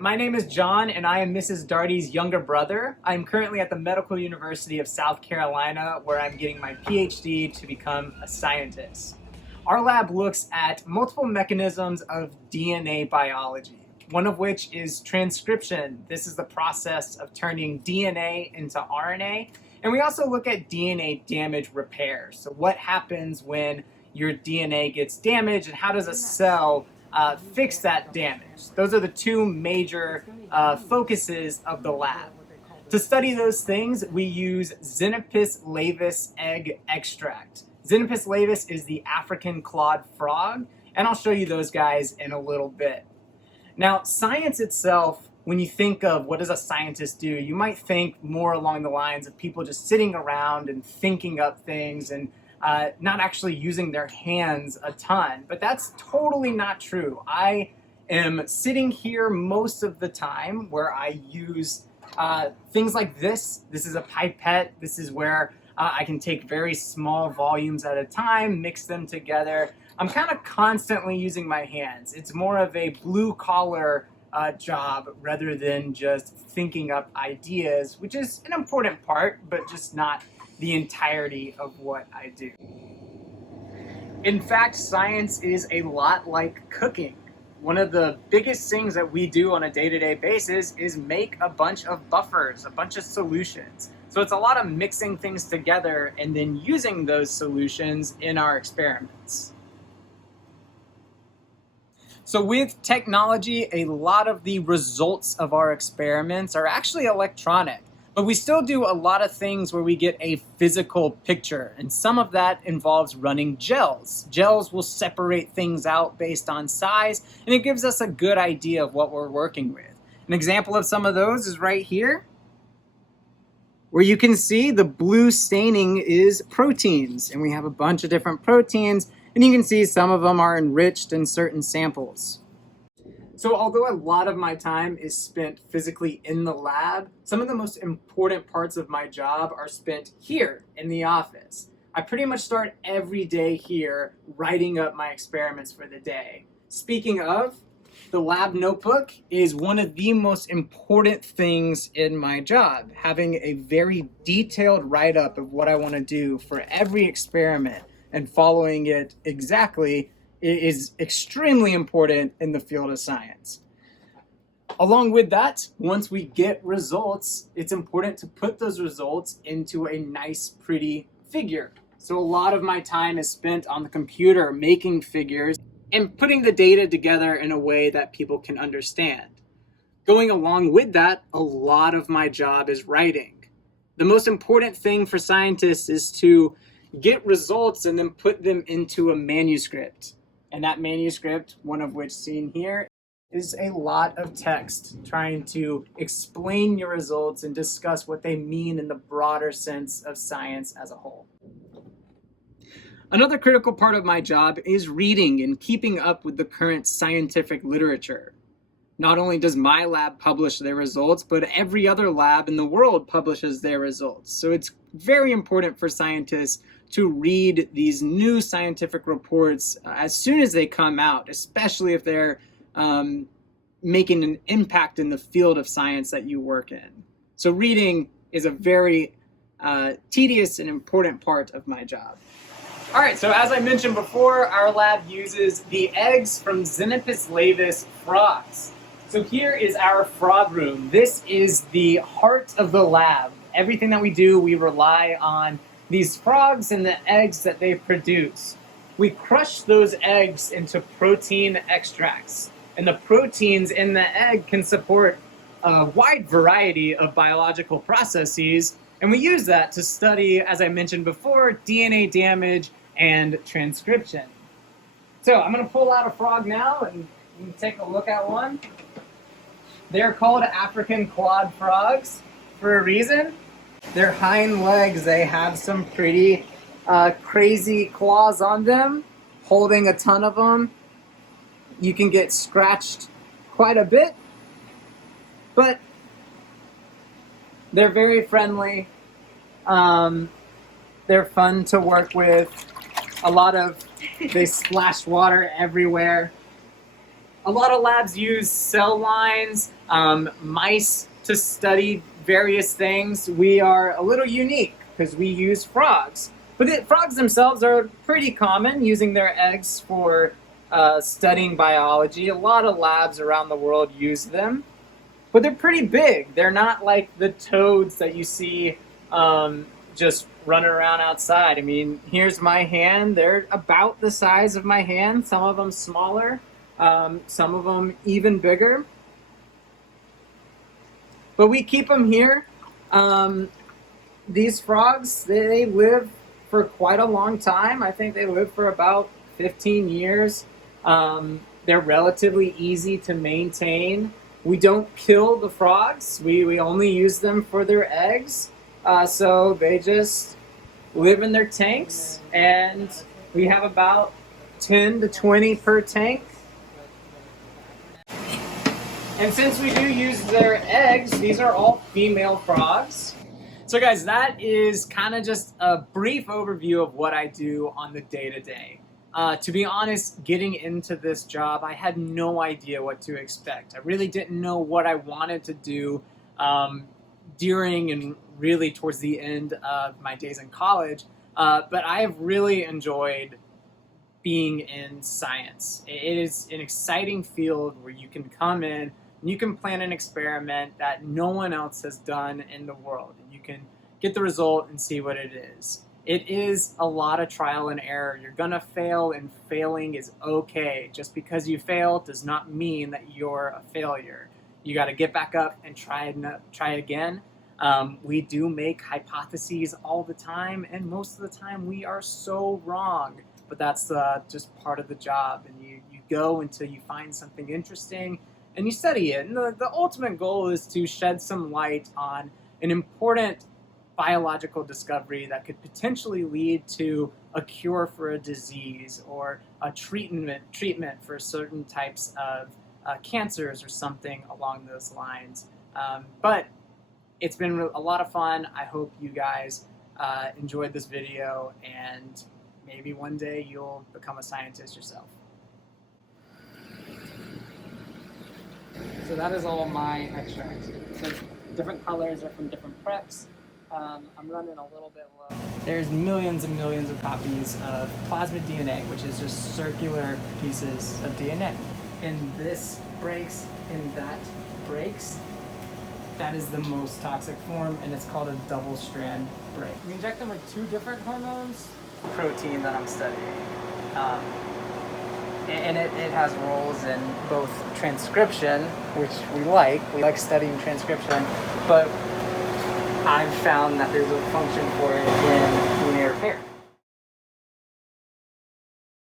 My name is John, and I am Mrs. Darty's younger brother. I'm currently at the Medical University of South Carolina, where I'm getting my PhD to become a scientist. Our lab looks at multiple mechanisms of DNA biology, one of which is transcription. This is the process of turning DNA into RNA. And we also look at DNA damage repair. So what happens when your DNA gets damaged, and how does a cell fix that damage? Those are the two major focuses of the lab. To study those things, we use Xenopus laevis egg extract. Xenopus laevis is the African clawed frog, and I'll show you those guys in a little bit. Now, science itself, when you think of what does a scientist do, you might think more along the lines of people just sitting around and thinking up things and not actually using their hands a ton. But that's totally not true. I am sitting here most of the time where I use things like this. This is a pipette. This is where I can take very small volumes at a time, mix them together. I'm kind of constantly using my hands. It's more of a blue collar job rather than just thinking up ideas, which is an important part, but just not the entirety of what I do. In fact, science is a lot like cooking. One of the biggest things that we do on a day-to-day basis is make a bunch of buffers, a bunch of solutions. So it's a lot of mixing things together and then using those solutions in our experiments. So with technology, a lot of the results of our experiments are actually electronic. But we still do a lot of things where we get a physical picture, and some of that involves running gels. Gels will separate things out based on size, and it gives us a good idea of what we're working with. An example of some of those is right here, where you can see the blue staining is proteins, and we have a bunch of different proteins, and you can see some of them are enriched in certain samples. So although a lot of my time is spent physically in the lab, some of the most important parts of my job are spent here in the office. I pretty much start every day here writing up my experiments for the day. Speaking of, the lab notebook is one of the most important things in my job. Having a very detailed write-up of what I want to do for every experiment and following it exactly is extremely important in the field of science. Along with that, once we get results, it's important to put those results into a nice, pretty figure. So a lot of my time is spent on the computer making figures and putting the data together in a way that people can understand. Going along with that, a lot of my job is writing. The most important thing for scientists is to get results and then put them into a manuscript. And that manuscript, one of which seen here, is a lot of text trying to explain your results and discuss what they mean in the broader sense of science as a whole. Another critical part of my job is reading and keeping up with the current scientific literature. Not only does my lab publish their results, but every other lab in the world publishes their results. So it's very important for scientists to read these new scientific reports as soon as they come out, especially if they're making an impact in the field of science that you work in. So reading is a very tedious and important part of my job. All right, so as I mentioned before, our lab uses the eggs from Xenopus laevis frogs. So here is our frog room. This is the heart of the lab. Everything that we do, we rely on these frogs and the eggs that they produce. We crush those eggs into protein extracts, and the proteins in the egg can support a wide variety of biological processes, and we use that to study, as I mentioned before, DNA damage and transcription. So I'm going to pull out a frog now and you can take a look at one. They're called African clawed frogs for a reason. Their hind legs, they have some pretty crazy claws on them, holding a ton of them. You can get scratched quite a bit, but they're very friendly. They're fun to work with. They splash water everywhere. A lot of labs use cell lines, mice to study various things. We are a little unique because we use frogs. But frogs themselves are pretty common, using their eggs for studying biology. A lot of labs around the world use them, but they're pretty big. They're not like the toads that you see just running around outside. I mean, here's my hand. They're about the size of my hand. Some of them smaller, some of them even bigger. But we keep them here. These frogs, they live for quite a long time. I think they live for about 15 years. They're relatively easy to maintain. We don't kill the frogs. We only use them for their eggs. So they just live in their tanks, and we have about 10 to 20 per tank. And since we do use their eggs, these are all female frogs. So guys, that is kind of just a brief overview of what I do on the day-to-day. To be honest, getting into this job, I had no idea what to expect. I really didn't know what I wanted to do during and really towards the end of my days in college. But I have really enjoyed being in science. It is an exciting field where you can come in and you can plan an experiment that no one else has done in the world. And you can get the result and see what it is. It is a lot of trial and error. You're gonna fail, and failing is okay. Just because you fail does not mean that you're a failure. You gotta get back up and try again. We do make hypotheses all the time, and most of the time we are so wrong. But that's just part of the job, and you go until you find something interesting and you study it. And the ultimate goal is to shed some light on an important biological discovery that could potentially lead to a cure for a disease or a treatment for certain types of cancers or something along those lines. But it's been a lot of fun. I hope you guys enjoyed this video, and maybe one day you'll become a scientist yourself. So that is all my extracts. So different colors are from different preps. I'm running a little bit low. There's millions and millions of copies of plasmid DNA, which is just circular pieces of DNA. And this breaks and that breaks. That is the most toxic form, and it's called a double-strand break. We inject them with 2 different hormones. Protein that I'm studying. And it has roles in both transcription, which we like studying transcription, but I've found that there's a function for it in DNA repair.